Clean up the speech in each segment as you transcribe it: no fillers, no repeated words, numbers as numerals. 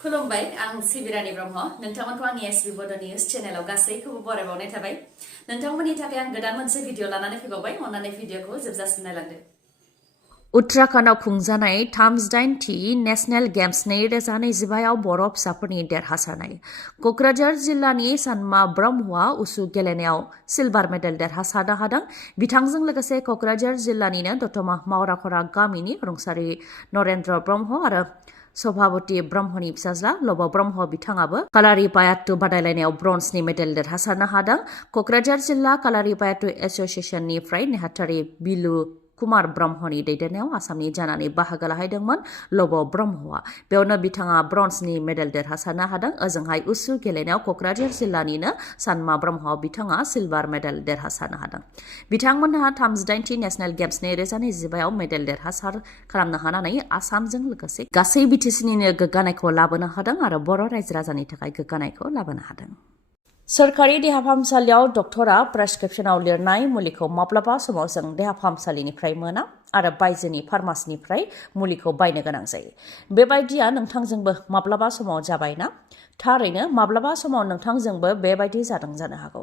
खुलुमबाय आं सिबि रानी ब्रह्म नोंथांमोनखौ आंनि एसबि बड' निउज चेनेलाव गासैखौबो बरायबावनाय थाबाय नोंथांमोननि थाखाय आं गोदान मोनसे भिडिअ लानानै फैबावबाय अन्नानै भिडिअखौ जोबजासिम नायलांदो उत्तराखन्डआव खुंजानाय 38थि नेशनेल गेम्स 2025आव बर' फिसाफोरनि देरहासारनाय क'क्राझार जिल्लानि सानमा ब्रह्मआ उसु गेलेनायाव सिलभार मेडेल देरहासारनो हादों बिथांजों लोगोसे क'क्राझार जिल्लानिनो दतमा मावराखरा गामिनि रुंसारि नरेन्द्र ब्रह्म आरो सभापति ब्रह्मनि फिसाज्ला ल'ख ब्रह्म बिथाङाबो कालारिपायाट्टु बादायलायनायाव ब्रन्जनि मेडेल देरहासारनो हादों क'क्राझार जिल्ला कालारिपायाट्टु एस'सिएशननिफ्राय नेहाथारि बिलु कुमार ब्रह्मनि दैदेननायाव आसामनि जानानै बाहागो लाहैदोंमोन ल'ख ब्रह्मआ बेयावनो बिथाङा ब्रन्जनि मेडेल देरहासारनो हादों ओजोंहाय उसु गेलेनायाव क'क्राझार जिल्लानिनो सानमा ब्रह्म बिथाङा सिलभार मेडेल देरहासारनो हादों बिथांमोनहा 38थि नेशनेल गेम्स 2025आव मेडेल देरहासार खालामनो हानानै आसामजों लोगोसे गासै बिटिसिनिनो गोग्गानायखौ लाबोनो हादों आरो बर' रायजो राजानि थाखाय गोग्गानायखौ लाबोनो हादों सोरखारि देहा फाहामसालियाव डक्टरा प्रेसक्रिप्शनाव लिरनाय मुलिखौ माब्लाबा समाव जों देहा फाहामसालिनिफ्राय मोना आरो बायजोनि फार्मासिनिफ्राय मुलिखौ बायनो गोनां जायो बेबायदिया नोंथांजोंबो माब्लाबा समाव जाबायना थारैनो माब्लाबा समाव नोंथांजोंबो बेबायदि जादों जानो हागौ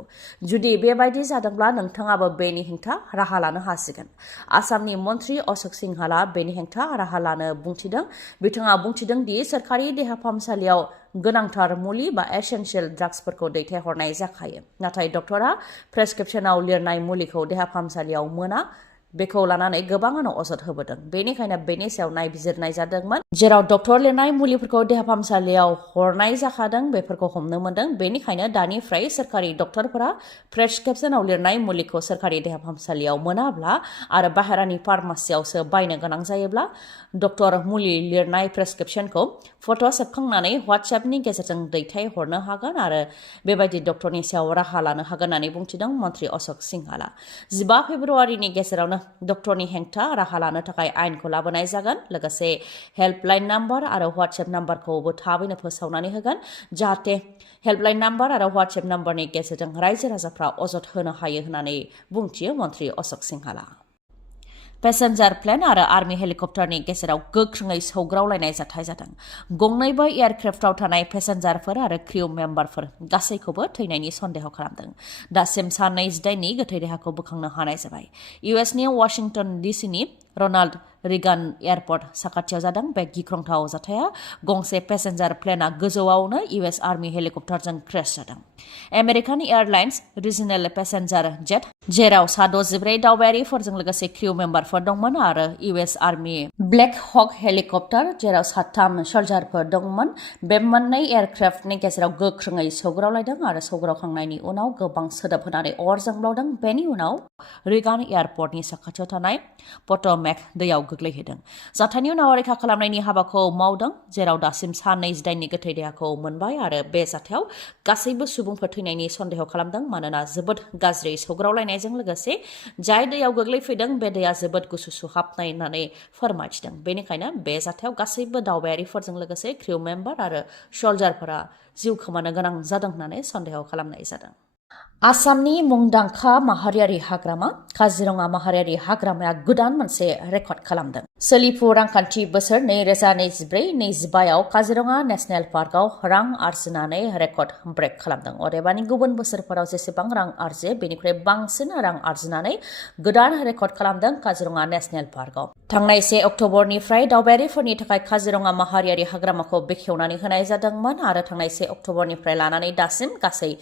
जुदि बेबायदि जादोंब्ला नोंथाङाबो बेनि हेंथा राहा लानो हासिगोन आसामनि मन्त्रि अशोक सिंहाला बेनि हेंथा राहा लानो बुंथिदों बिथाङा बुंथिदों दि सोरखारि देहा फाहामसालियाव गोनांथार मुलि बा एसेन्शियेल ड्राग्सफोरखौ दैथायहरनाय जाखायो नाथाय डक्टरा प्रेसक्रिप्शनाव लिरनाय मुलिखौ देहा फाहामसालियाव मोना बेखौ लानानै गोबाङानो अजद होबोदों बेनिखायनो बेनि सायाव नायबिजिरनाय जादोंमोन जेराव डक्टर लिरनाय मुलिफोरखौ देहा फाहामसालियाव हरनाय जाखादों बेफोरखौ हमनो मोनदों बेनिखायनो दानिफ्राय सोरखारि डक्टरफोरा प्रेसक्रिप्शनाव लिरनाय मुलिखौ सोरखारि देहा फाहामसालियाव मोनाब्ला आरो बाहेरानि फार्मासियावसो बायनो गोनां जायोब्ला डक्टर मुलि लिरनाय प्रेसक्रिप्शनखौ फट' सेबखांनानै WhatsAppनि गेजेरजों दैथायहरनो हागोन आरो बेबायदि डक्टरनि सायाव राहा लानो हागोन होननानै बुंथिदों मन्त्रि अशोक सिंहाला 15 फेब्रुवारिनि गेजेरावनो डक्टरनि हेंथा राहा लानो थाखाय आयेनखौ लाबोनाय जागोन लोगोसे हेल्पलाइन नाम्बार आरो WhatsApp नाम्बारखौबो थाबैनो फोसावनानै होगोन जाहाथे हेल्पलाइन नाम्बार आरो WhatsApp नाम्बारनि गेजेरजों रायजो राजाफ्रा अजद होनो हायो होननानै बुंथियो मन्त्रि अशोक सिंहाला पेसेन्जार प्लेन आरो आर्मि हेलिकप्टारनि गेजेराव गोख्रोङै सौग्रावलायनाय जाथाय जादों गंनैबो एयारक्राफ्टआव थानाय पेसेन्जारफोर आरो क्रिउ मेम्बारफोर गासैखौबो थैनायनि सन्देह खालामदों दासिम सा 28नि गोथै देहाखौ बोखांनो हानाय जाबाय इउएसनि वाशिंटन डिसिनि रनाल्ड रिगान एयारपर्ट साखाथियाव जादों बे गिख्रंथाव जाथाया गंसे पेसेन्जार प्लेनआ गोजौआवनो इउएस आर्मि हेलिकप्टारजों क्रेश जादों आमेरिकान एयारलाइन्स रिजनेल पेसेन्जार जेट जेराव सा 64 दावबायारिफोरजों लोगोसे क्रिउ मेम्बारफोर दंमोन आरो इउएस आर्मि ब्लेक हक हेलिकप्टार जेराव 3 सल्जारफोर दंमोन बे मोननै एयारक्राफ्टनि गेजेराव गोख्रोङै सौग्रावलायदों आरो सौग्रावखांनायनि उनाव गोबां सोदोब होनानै अर जोंब्लावदों बेनि उनाव रिगान एयारपर्टनि साखाथियाव थानाय पट'मेक दैयाव गोग्लैहोदों जाथायनि उनाव रैखा खालामनायनि हाबाखौ मावदों जेराव दासिम सा 28नि गोथै देहाखौ मोनबाय आरो बे जाथायाव गासैबो सुबुंफोर थैनायनि सन्देह खालामदों मानोना जोबोद गाज्रि सौग्रावलायनायजों लोगोसे जाय दैयाव गोग्लैफैदों बे दैया जोबोद गुसु सुहाबनाय होननानै फोरमायथिदों बेनिखायनो बे जाथायाव गासैबो दावबायारिफोरजों लोगोसे क्रिउ मेम्बार आरो सल्जारफोरा जिउ खोमानो गोनां जादों होननानै सन्देह खालामनाय जादों आसामनि मुंदांखा माहारियारि हाग्रामा काजिरङा माहारियारि हाग्रामाया गोदान मोनसे रेकर्ड खालामदों सोलिफु रांखान्थि बोसोर 2024-25आव काजिरङा नेशनेल पार्कआव रां आर्जिनानै रेकर्ड ब्रेक खालामदों अदेबानि गुबुन बोसोरफोराव जेसेबां रां आर्जियो बेनिख्रुइ बांसिन रां आर्जिनानै गोदान रेकर्ड खालामदों काजिरङा नेशनेल पार्कआव थांनाय 1 अक्ट'बरनिफ्राय दावबायारिफोरनि थाखाय काजिरङा माहारियारि हाग्रामाखौ बेखेवनानै होनाय जादोंमोन आरो थांनाय 1 अक्ट'बरनिफ्राय लानानै दासिम गासै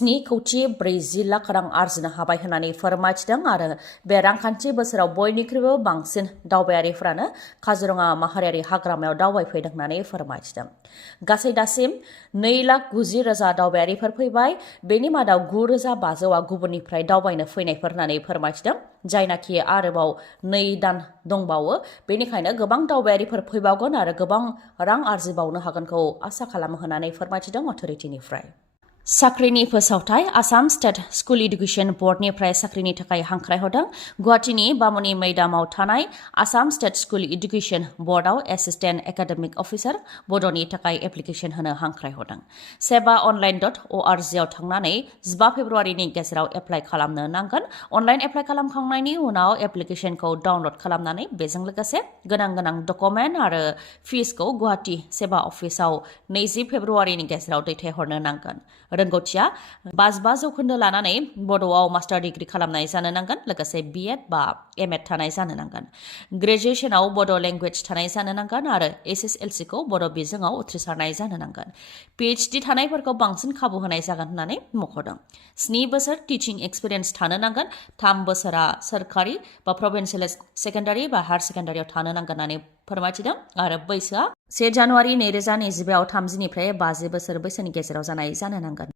7,40 लाख रां आर्जिनो हाबाय होननानै फोरमायथिदों आरो बे रांखान्थि बोसोराव बयनिख्रुइबो बांसिन दावबायारिफ्रानो काजिरङा माहारियारि हाग्रामायाव दावबायफैदों होननानै फोरमायथिदों गासै दासिम 2,90,000 दावबायारिफोर फैबाय बेनि मादाव 9,500आ गुबुननिफ्राय दावबायनो फैनायफोर होननानै फोरमायथिदों जायनाखि आरोबाव 2 दान दंबावो बेनिखायनो गोबां दावबायारिफोर फैबावगोन आरो गोबां रां आर्जिबावनो हागोनखौ आसा खालामो होननानै फोरमायथिदों अथ'रिटिनिफ्राय साख्रिनि फोसावथाय आसाम स्टेट स्कुल एडुकेशन बोर्डनिफ्राय साख्रिनि थाखाय हांख्रायहरदों। गुवाहाटीनि बामुनि मैदामाव थानाय आसाम स्टेट स्कुल एडुकेशन बोर्डआव एसिस्टेन्ट एकाडेमिक अफिसार बड'नि थाखाय एप्लिकेशन होनो हांख्रायहरदों। sabha.online.org आव थांनानै 15 फेब्रुवारिनि गेजेराव एप्लाइ खालामनो नांगोन। अनलाइन एप्लाइ खालामखांनायनि उनाव एप्लिकेशनखौ डाउनलड खालामनानै बेजों लोगोसे गोनां डकुमेन्ट आरो फिसखौ गुवाहाटी सेबा अफिसाव 20 फेब्रुवारिनि गेजेराव दैथायहरनो नांगोन। रोंगौथिया 55 जौखोन्दो लानानै बड'आव मास्टार डिग्री खालामनाय जानो नांगोन, लोगोसे बिएड बा एमएड थानाय जानो नांगोन। ग्रेजुएशनाव बड' लेंगुवेज थानाय जानो नांगोन आरो एसएसएलसी खौ बड' बिजोङाव उथ्रिसारनाय जानो नांगोन। पिएचडि थानायफोरखौ बांसिन खाबु होनाय जागोन होननानै मख'दों। 7 बोसोर टिचिं एक्सपिरियेन्स थानो नांगोन। 3 बोसोरा सोरखारि बा प्रभिन्सियेल सेकेन्डारि बा हायार सेकेन्डारियाव थानो नांगोन होननानै फोरमायथिदों आरो बैसोआ 1 जानुवारि 2022 आव 30 निफ्राय 50 बोसोर बैसोनि गेजेराव जानाय जानो नांगोन।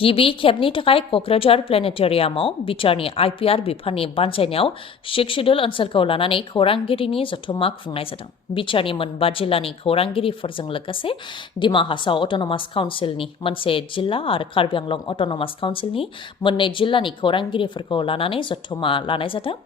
गिबि खेबनि थाखाय क'क्राझार प्लेनेटरियामाव बिटिआरनि आइपिआर बिफाननि बानजायनायाव 6 शेड्युल ओनसोलखौ लानानै खौरांगिरिनि जथुम्मा खुंनाय जादों। बिटिआरनि 9 जिल्लानि खौरांगिरिफोरजों लोगोसे डिमा हासाव अट'नमास काउन्सिलनि मोनसे जिल्ला आरो कार्बि आंलं अट'नमास काउन्सिलनि 2 जिल्लानि खौरांगिरिफोरखौ लानानै जथुम्मा लानाय जादों,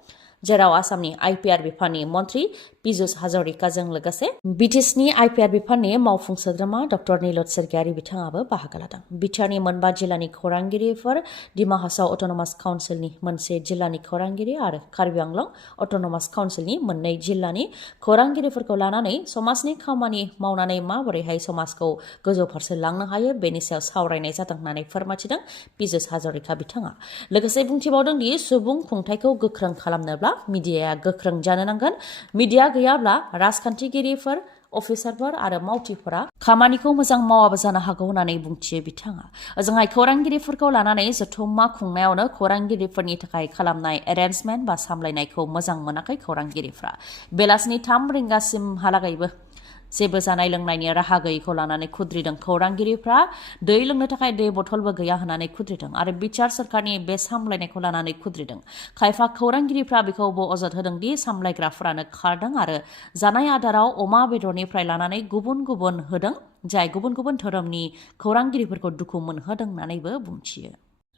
जेराव आसामनि आइपिआर बिफाननि मन्त्रि पीयूष हाजरिकाजों लोगोसे बिटिसिनि आइपिआर बिफाननि मावफुं सोद्रोमा डक्टर नीलत सरगियारि बिथाङाबो बाहागो लादों। बिटिआरनि 9 जिल्लानि खौरांगिरिफोर, डिमा हासाव अट'नमास काउन्सिलनि 1 जिल्लानि खौरांगिरि आरो कार्बि आंलं अट'नमास काउन्सिलनि 2 जिल्लानि खौरांगिरिफोरखौ लानानै समाजनि खामानि मावनानै माबोरैहाय समाजखौ गोजौ फारसे लांनो हायो बेनि सायाव सावरायनाय जादों होननानै फोरमायथिदों पीयूष हाजरिका बिथाङा। लोगोसे बुंथिबावदों दि सुबुं खुंथायखौ गोख्रों खालामनोब्ला मिडियाया गोख्रों जानो नांगोन। मिडिया गैयाब्ला राजखान्थिगिरिफोर, अफिसारफोर आरो मावथिफोरा खामानिखौ मोजां मावाबो जानो हागौ होननानै बुंथियो बिथाङा। ओजोंहाय खौरांगिरिफोरखौ लानानै जथुम्मा खुंनायावनो खौरांगिरिफोरनि थाखाय खालामनाय एरेन्जमेन्ट बा सामलायनायखौ मोजां मोनाखै खौरांगिरिफ्रा। बेलासिनि 3 रिंगासिमहालागैबो जेबो जानाय लोंनायनि राहा गैयैखौ लानानै खुद्रिदों खौरांगिरिफ्रा। दै लोंनो थाखाय दै बथलबो गैया होननानै खुद्रिदों आरो बिटिआर सरकारनि बे सामलायनायखौ लानानै खुद्रिदों। खायफा खौरांगिरिफ्रा बेखौबो अजद होदों दि सामलायग्राफोरानो खारदों आरो जानाय आदाराव अमा बेदरनिफ्राय लानानै गुबुन होदों, जाय गुबुन धोरोमनि खौरांगिरिफोरखौ दुखु मोनहोदों होननानैबो बुंथियो।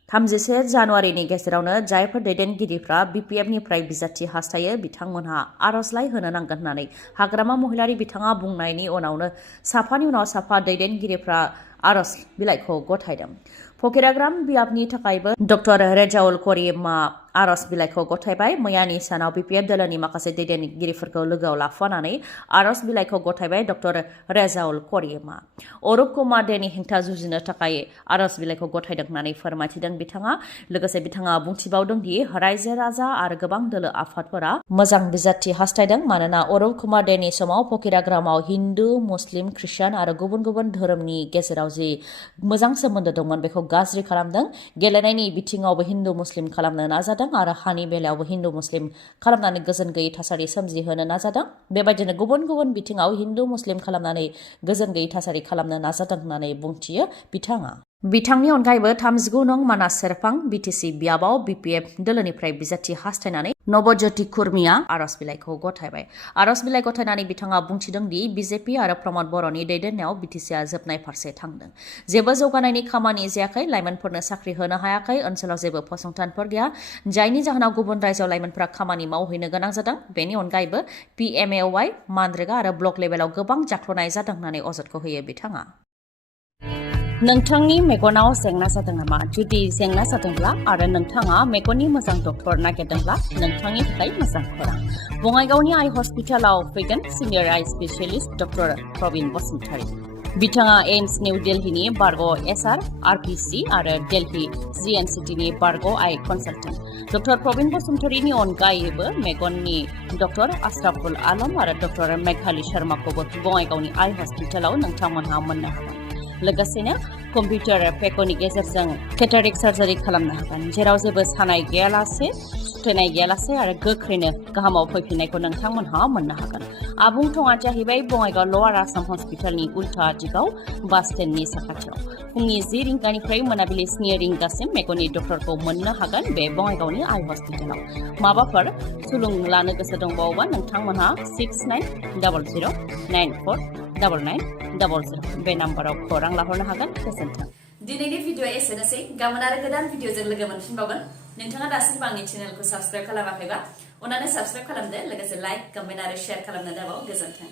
31 जानुवारिनि गेजेरावनो जायफोर दैदेनगिरिफ्रा बिपिएफनिफ्राय बिजाथि हास्थायो बिथांमोनहा आर'जलाइ होनो नांगोन होननानै हाग्रामा महिलारि बिथाङा बुंनायनि उनावनो साफानि उनाव साफा दैदेनगिरिफ्रा आर'ज बिलाइखौ गथायदों। फकिराग्राम बियाबनि थाखायबो डक्टर रेजाउल करिमा आर'ज बिलाइखौ गथायबाय। मैयानि सानाव बिपिएफ दोलोनि माखासे दैदेनगिरिफोरखौ लोगोआव लाफानानै आर'ज बिलाइखौ गथायबाय डक्टर रेजाउल करिमा। अरुप कुमार देनि हेंथा जुजिनो थाखाय आर'ज बिलाइखौ गथायदों होननानै फोरमायथिदों बिथाङा। लोगोसे बिथाङा बुंथिबावदों दि रायजो राजा आरो गोबां दोलो आफादफोरा मोजां बिजाथि हास्थायदों, मानोना अरुप कुमार देनि समाव फकिराग्रामाव हिन्दु, मुस्लिम, ख्रिस्टान आरो गुबुन धोरोमनि गेजेराव जि मोजां सोमोन्दो दंमोन बेखौ गाज्रि खालामदों। गेलेनायनि बिथिङावबो हिन्दु मुस्लिम खालामनो नाजादों आरो हानि बेलायावबो हिन्दु मुस्लिम खालामनानै गोजोन गैयै थासारि सोमजिहोनो नाजादों। बेबायदिनो गुबुन बिथिङाव हिन्दु मुस्लिम खालामनानै गोजोन गैयै थासारि खालामनो नाजादों होननानै बुंथियो बिथाङा। बिथांनि अनगायैबो 39 नं मानास सेरफां बिटिसि बियाबाव बिपिएफ दोलोनिफ्राय बिजाथि हास्थायनानै नबज्योति खुर्मिया आर'ज बिलाइखौ गथायबाय। आर'ज बिलाइ गथायनानै बिथाङा बुंथिदों दि बिजेपि आरो प्रमद बर'नि दैदेननायाव बिटिसिआ जोबनाय फारसे थांदों। जेबो जौगानायनि खामानि जायाखै, लाइमोनफोरनो साख्रि होनो हायाखै, ओनसोलाव जेबो फसंथानफोर गैया, जायनि जाहोनाव गुबुन रायजोआव लाइमोनफोरा खामानि मावहैनो गोनां जादों। बेनि अनगायैबो पिएमएवाइ, मानरेगा आरो ब्लक लेभेलाव गोबां जाख्ल'नाय जादों होननानै अजदखौ होयो बिथाङा। नोंथांनि मेगनाव जेंना जादों नामा? जुदि जेंना जादोंब्ला आरो नोंथाङा मेगननि मोजां डक्टर नागिरदोंब्ला नोंथांनि थाखाय मोजां खौरां। बङाइगावनि आइ हस्पिटालाव फैगोन सिनियर आइ स्पेसियलिस्ट डक्टर प्रबिन बसुमतारी। बिथाङा एम्स निउ दिल्लीनि बारग' एचआर, आरपिसि आरो दिल्ली जिएनसिटिनि बारग' आइ कनसालटेन्ट। डक्टर प्रबिन बसुमतारीनि अनगायैबो मेगननि डक्टर आशराफुल आलम आरो डक्टर मेघाली शर्माखौबो बङाइगावनि आइ हस्पिटालाव नोंथांमोनहा मोननो हागोन। लोगोसेनो कम्पिउटार पेकनि गेजेरजों केटारेक्ट सार्जारि खालामनो हागोन, जेराव जेबो सानाय गैयालासे, सुथेनाय गैयालासे आरो गोख्रैनो गाहामाव फैफिननायखौ नोंथांमोनहा मोननो हागोन। आबुं थङा जाहैबाय बङाइगाव लवार आसाम हस्पिटालनि उल्था दिगाव बास स्टेन्डनि साखाथियाव। फुंनि 10 रिंगानिफ्राय मोनाबिलि 7 रिंगासिम मेगननि डक्टरखौ मोननो हागोन बे बङाइगावनि आइ हस्पिटालाव। माबाफोर सुलुं लानो गोसो दंबावोबा नोंथांमोनहा 6900949900 बे नाम्बाराव खौरां लाहरनो हागोन। गोजोन्थों। दिनैनि भिडिअ एसेनोसै गाबोन आरो गोदान भिडिअजों लोगो मोनफिनबावगोन नोंथाङा दासिमबो आंनि चेनेलखौ साबस्क्राइब खालामाखैबा अन्नानै साबस्क्राइब खालामदो लोगोसे लाइक कमेन्ट आरो शेयार खालामनो दाबाव गोजोन्थों